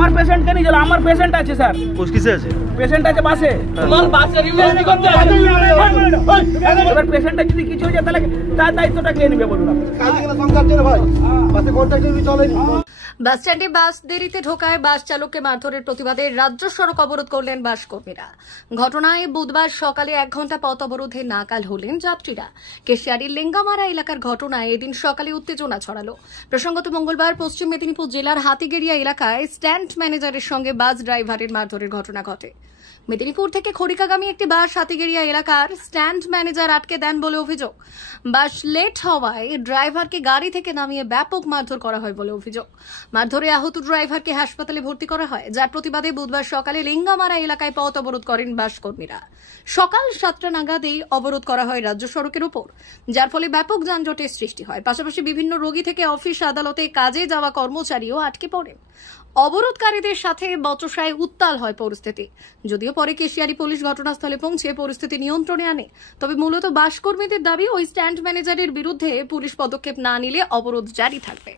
আমার পেশেন্টকে নিয়ে চলো, আমার পেশেন্ট আছে স্যার। কিসে আছে? পেশেন্ট আছে বাসে। তোমার বাসের ইউনিটি করতে আছে। এবার পেশেন্টের যদি কিছু হয়ে যায় তাহলে তার দায়িত্বটা কে নেবে বলুন? কাজগুলো সংকার চলে ভাই, বাসে কন্ট্রাক্টর চলেনি। বাস স্ট্যান্ডে বাস দেরিতে ঢোকায় বাস চালককে মারধরের প্রতিবাদে রাজ্য সড়ক অবরোধ করলেন বাস কর্মীরা। ঘটনায় বুধবার সকালে 1 ঘন্টা পথ অবরোধে নাকাল হলেন যাত্রীরা। কেশিয়ারির লেঙ্গামারা এলাকার ঘটনায় এদিন সকালে উত্তেজনা ছড়ালো। প্রসঙ্গত মঙ্গলবার পশ্চিম মেদিনীপুর জেলার হাতিগেড়িয়া এলাকায় স্ট্যান্ড ম্যানেজারের সঙ্গে বাস ড্রাইভারের মারধরের ঘটনা ঘটে। মেদিনীপুর থেকে খড়িকাগামী একটি বাস হাতিগেড়িয়া এলাকার স্ট্যান্ড ম্যানেজার আটকে দেন বলে অভিযোগ। বাস লেট হওয়ায় ড্রাইভারকে গাড়ি থেকে নামিয়ে ব্যাপক মারধর করা হয় বলে অভিযোগ। মারধরে আহত ড্রাইভারকে হাসপাতালে ভর্তি করা হয়, যার প্রতিবাদে বুধবার সকালে লিঙ্গামারা এলাকায় পথ অবরোধ করেন বাস কর্মীরা। সকাল 7টা নাগাদ এই অবরোধ করা হয় রাজ্য সড়কের উপর, যার ফলে ব্যাপক যানজটের সৃষ্টি হয়। পাশাপাশি বিভিন্ন রোগী থেকে অফিস আদালতে কাজে যাওয়া কর্মচারীও আটকে পড়েন। অবরোধকারীদের সাথে বচসায় উত্তাল হয় পরিস্থিতি। যদিও পরে কেশিয়ারি পুলিশ ঘটনাস্থলে পৌঁছে পরিস্থিতি নিয়ন্ত্রণে আনে, তবে মূলত বাস কর্মীদের দাবি ওই স্ট্যান্ড ম্যানেজারের বিরুদ্ধে পুলিশ পদক্ষেপ না নিলে অবরোধ জারি থাকবে।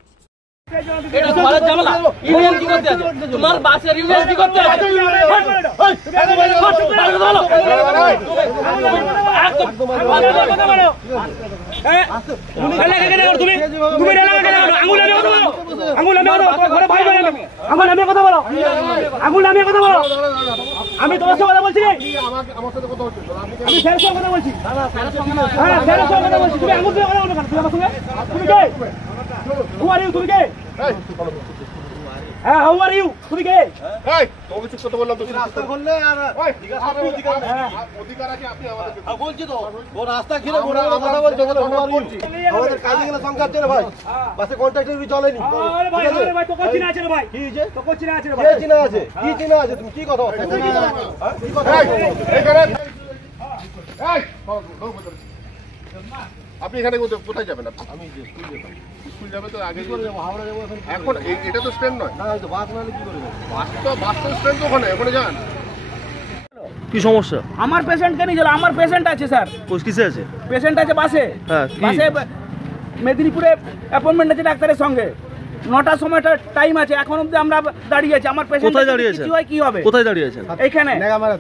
তোমার বাসের ইউনিটি করতে আছে। আমি তোমার সাথে কথা বলছি, আমি স্যারের সঙ্গে কথা বলছি। হ্যাঁ স্যারের সঙ্গে কথা বলছি। তুমি আঙুল দিয়ে কথা বলো কেন? তুমি আমার সঙ্গে, তুমি কে? Who are you? তুমি কে? হ্যাঁ, how are you? তুমি কে? এই তোমাকে চুপ করতে বললাম তো। রাস্তা খুললে আর অধিকার আছে আপনি আমাদের। বলছি তো ও রাস্তা ঘিরে ওরা কথা বলছে, আমাদের কাজগুলো সংকার চলে ভাই, বাসে কন্ট্রাক্টর চলেনি। আরে ভাই, আরে ভাই, তো কোন চিনা আছে রে ভাই? কি হইছে? তো কোন চিনা আছে রে ভাই? কে চিনা আছে? কি চিনা আছে? তুমি কি কথা বলছো? কি কথা? এই করে এই আপনি এখানে কোথায় যাবেন? আমি স্কুল যাবে তো আগে হাওড়া যাবো। এখন এটা তো স্ট্যান্ড নয় না, বাস নাহলে কি করে? বাস তো স্ট্যান্ড তো ওখানে যান। কি সমস্যা? আমার পেশেন্টকে নিয়ে চলো, আমার পেশেন্ট আছে স্যার। কিসে আছে? পেশেন্ট আছে বাসে। হ্যাঁ, বাসে মেদিনীপুরে অ্যাপয়েন্টমেন্ট আছে ডাক্তারের সঙ্গে। 9টার সময়টা টাইম আছে, এখন অবধি আমরা দাঁড়িয়ে আছি। আমার পেশেন্ট কোথায় দাঁড়িয়ে আছে? কি হয় কি হবে? কোথায় দাঁড়িয়ে আছেন? এইখানে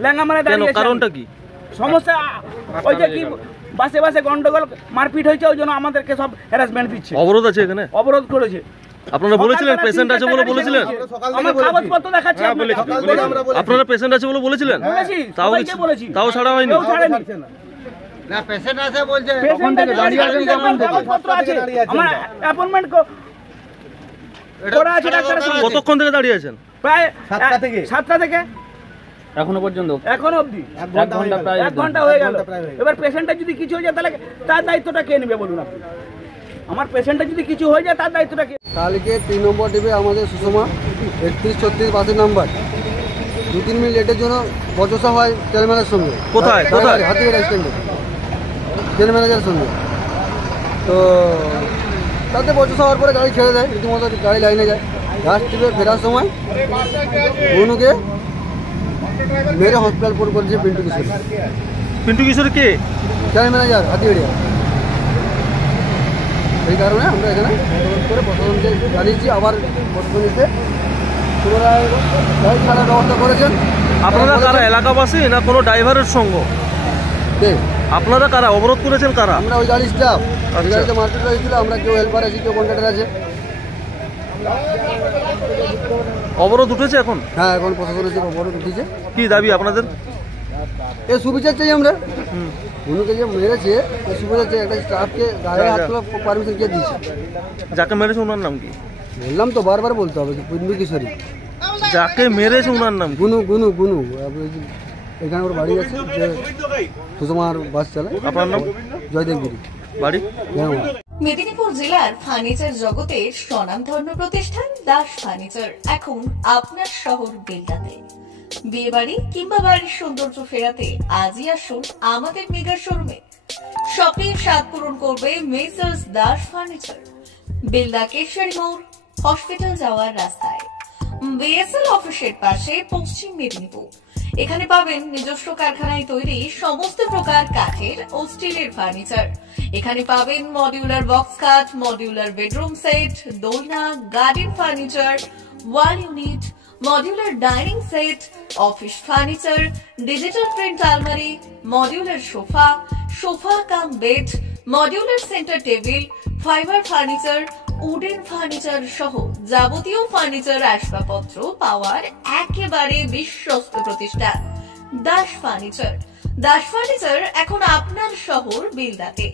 লেঙ্গামারায় দাঁড়িয়ে আছি। কারণটা কি? সমস্যা ওই যে কি বাসে বাসে গন্ডগোল মারপিট হয়েছে, ওই জন্য আমাদেরকে সব হ্যারাসমেন্ট দিচ্ছে। অবরোধ আছে এখানে? অবরোধ করেছে। আপনারা বলেছিলেন পেশেন্ট আছে বলে বলেছিলেন? আমার কাগজপত্র দেখাচ্ছি। আপনারা পেশেন্ট আছে বলে বলেছিলেন? তাও ছাড়া হয়নি? না পেশেন্ট আছে বলছে। পেশেন্ট থেকে দাঁড়িয়ে আছেন, কাগজপত্র আছে। আমার অ্যাপয়েন্টমেন্ট করা আছে ডাক্তারের সঙ্গে। কতক্ষণ থেকে দাঁড়িয়ে আছেন? প্রায় 7টা থেকে এখনো পর্যন্ত? এখন অবধি 1 ঘন্টা হয়ে গেল। এবার পেশেন্টের যদি কিছু হয়ে যায় তাহলে তার দায়িত্বটা কে নেবে বলুন আপনি? আমার পেশেন্টের যদি কিছু হয়ে যায় তার দায়িত্বটা কে? কালকে 3 নম্বর ডিবে আমাদের সুষমা 31-36 বাসের নাম্বার 2-3 মিনিট লেটের জন্য বচসা হয় ট্রেন ম্যানেজারের সঙ্গে। কোথায়? হাতিগেড়িয়া স্ট্যান্ডে ট্রেন ম্যানেজারের সঙ্গে। তো তাতে বচসা হওয়ার পরে গাড়ি ছেড়ে দেয়, রীতিমতো গাড়ি লাইনে যায়। লাস্ট ট্রিপে ফেরার সময় বনুকে মেরে হসপিটাল পর করেছে পিন্টু কিশোর। পিন্টু কিশোর কে? ট্রেন ম্যানেজার হাতিগেড়িয়া। এই কারণে আমরা এখানে অনুরোধ করে প্রশাসনকে জানিয়েছি। আবার প্রশাসন এসে পুনরায় গাড়ি ছাড়ার ব্যবস্থা করেছেন। আপনারা কারা, এলাকাবাসী না কোনো ড্রাইভারের সঙ্গ? আপনারা কারা অবরোধ করেছেন? কারা? আমরা ওই গাড়ির স্টাফ। গাড়িতে মার্কেট হয়েছিল, আমরা কেউ হেল্পার আছি, কেউ কন্ট্রাক্টর আছে। অবরোধ উঠেছে এখন? হ্যাঁ, এখন প্রশাসন এসে অবরোধ উঠেছে। কি দাবি আপনাদের? এই সুবিচার চাই আমরা। উনুকে যে মেরেছে এই সুবিচার চাই। একটা স্টাফকে গাড়ি হাত তোলা পারমিশন কে দিয়েছে? যাকে মেরেছে ওনার নাম কি? বললাম তো, বারবার বলতে হবে। পিন্টু কিশোরী। যাকে মেরেছে ওনার নাম? গুনু গুনু গুনু। এখানে ওর বাড়ি আছে, যে সুষমার বাস চালায়। আপনার নাম? জয়দেবগিরি। বাড়ি? মেদিনীপুর জেলার ফার্নিচার জগতের স্বনামধন্য প্রতিষ্ঠান দাস ফার্নিচার এখন আপনার শহর বেলদাতে। বিয়ে বাড়ি কিংবা বাড়ির সৌন্দর্য ফেরাতে আজই আসুন আমাদের মেগা শোরুমে। শপিং স্বাদ পূরণ করবে মেসার্স দাস ফার্নিচার, বেলদা কেশারি মোড়, হসপিটাল যাওয়ার রাস্তায়, বিএসএল অফিসের পাশে, পশ্চিম মেদিনীপুর। এখানে পাবেন নিজস্ব কারখানায় তৈরি সমস্ত প্রকার কাঠের ও স্টিলের ফার্নিচার। এখানে পাবেন মডিউলার বক্স খাট, মডিউলার বেডরুম সেট, দোলনা, garden furniture, wall unit, modular dining set, office furniture, digital print আলমারি, modular sofa, sofa cum bed, modular centre table, fibre furniture, wooden furniture সহ যাবতীয় ফার্নিচার আসবাবপত্র পাওয়ার একেবারে বিশ্বস্ত প্রতিষ্ঠান দাস ফার্নিচার। দাস ফার্নিচার এখন আপনার শহর বেলদাতে।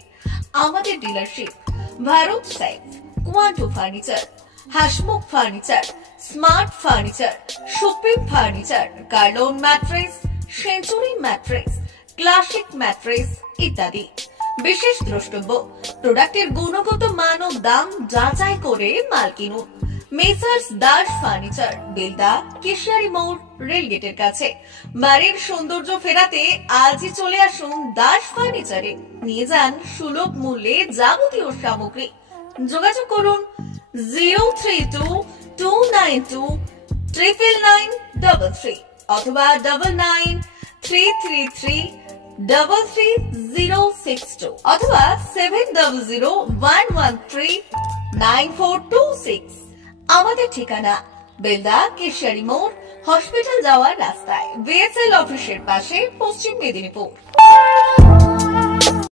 আমাদের dealership Bharat side, Quanto furniture, Hasmukh furniture, smart furniture, supreme furniture, Kurlon mattress, Century mattress, classic mattress ইত্যাদি। বিশেষ দ্রষ্টব্য, প্রোডাক্টের গুণগত মান ও দাম যাচাই করে মাল কিনুন। মেসার্স দাস ফার্নিচার, বেলদা, কেশিয়ারি মোড়, রেলগেটের কাছে। বাড়ির সৌন্দর্য ফেরাতে আজই চলে আসুন দাস ফার্নিচারে, নিয়ে যান সুলভ মূল্যে যাবতীয় সামগ্রী। যোগাযোগ করুন 03229299933 অথবা 9933333062 অথবা 7001139426। আমাদের ঠিকানা বেলদা, কেশিয়ারি মোড়, হসপিটাল যাওয়ার রাস্তায়, বিএসএল অফিসের পাশে, পশ্চিম মেদিনীপুর।